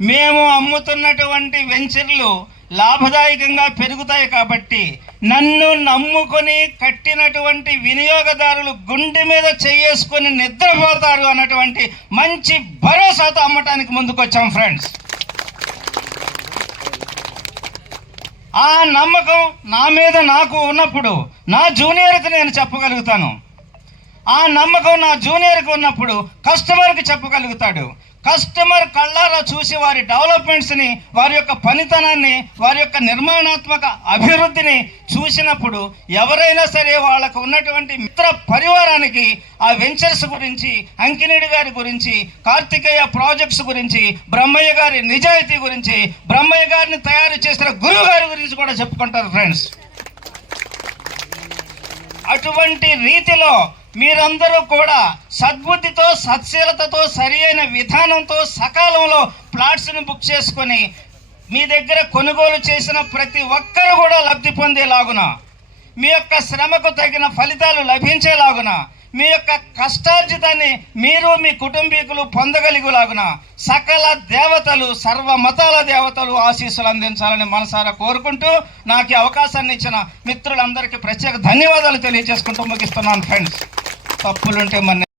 మేము అమ్ముతున్నటువంటి వెంచర్లు లాభదాయకంగా పెరుగుతాయి కాబట్టి నన్ను నమ్ముకొని కట్టినటువంటి వినియోగదారులు గుండె మీద చేసుకొని నిద్రపోతారు అన్నటువంటి మంచి భరోసాతో అమ్మటానికి ముందుకొచ్చాం ఫ్రెండ్స్. ఆ నమ్మకం నా మీద నాకు ఉన్నప్పుడు నా జూనియర్కి నేను చెప్పగలుగుతాను. ఆ నమ్మకం నా జూనియర్కి ఉన్నప్పుడు కస్టమర్కి చెప్పగలుగుతాడు. కస్టమర్ కళ్ళారా చూసి వారి డెవలప్మెంట్స్ని వారి యొక్క పనితనాన్ని వారి యొక్క నిర్మాణాత్మక అభివృద్ధిని చూసినప్పుడు ఎవరైనా సరే వాళ్ళకు ఉన్నటువంటి మిత్ర పరివారానికి ఆ వెంచర్స్ గురించి అంకినేడి గారి గురించి కార్తికేయ ప్రాజెక్ట్స్ గురించి బ్రహ్మయ్య గారి నిజాయితీ గురించి బ్రహ్మయ్య గారిని తయారు చేసిన గురువు గారి గురించి కూడా చెప్పుకుంటారు ఫ్రెండ్స్. అటువంటి రీతిలో మీరందరూ కూడా సద్బుద్ధితో సత్శీలతతో సరి అయిన విధానంతో సకాలంలో ప్లాట్స్ని బుక్ చేసుకొని మీ దగ్గర కొనుగోలు చేసిన ప్రతి ఒక్కరు కూడా లబ్ధి పొందేలాగున మీ యొక్క శ్రమకు తగిన ఫలితాలు లభించేలాగున మీ యొక్క కష్టార్జితాన్ని మీరు మీ కుటుంబీకులు పొందగలిగేలాగున సకల దేవతలు సర్వ మతాల దేవతలు ఆశీస్సులు అందించాలని మనసారా కోరుకుంటూ నాకు ఈ అవకాశాన్ని ఇచ్చిన మిత్రులందరికీ ప్రత్యేక ధన్యవాదాలు తెలియజేసుకుంటూ ముగిస్తున్నాను ఫ్రెండ్స్. తప్పులుంటే మన